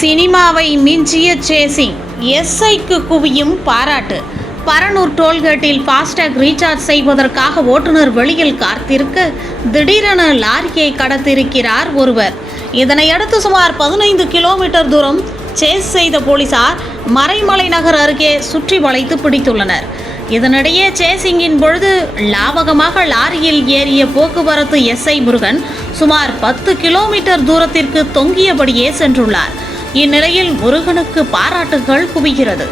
சினிமாவை மிஞ்சிய சேசிங், எஸ்ஐக்கு குவியும் பாராட்டு. பரனூர் டோல்கேட்டில் ஃபாஸ்டாக் ரீசார்ஜ் செய்வதற்காக ஓட்டுநர் வெளியில் காத்திருக்க திடீரென லாரியை கடத்திருக்கிறார் ஒருவர். இதனையடுத்து சுமார் 15 கிலோமீட்டர் தூரம் சேஸ் செய்த போலீசார் மறைமலை நகர் அருகே சுற்றி வளைத்து பிடித்துள்ளனர். இதனிடையே சேசிங்கின் பொழுது லாவகமாக லாரியில் ஏறிய போக்குவரத்து எஸ்ஐ முருகன் சுமார் 10 கிலோமீட்டர் தூரத்திற்கு தொங்கியபடியே சென்றுள்ளார். இந்நிலையில் முருகனுக்கு பாராட்டுகள் குவிகிறது.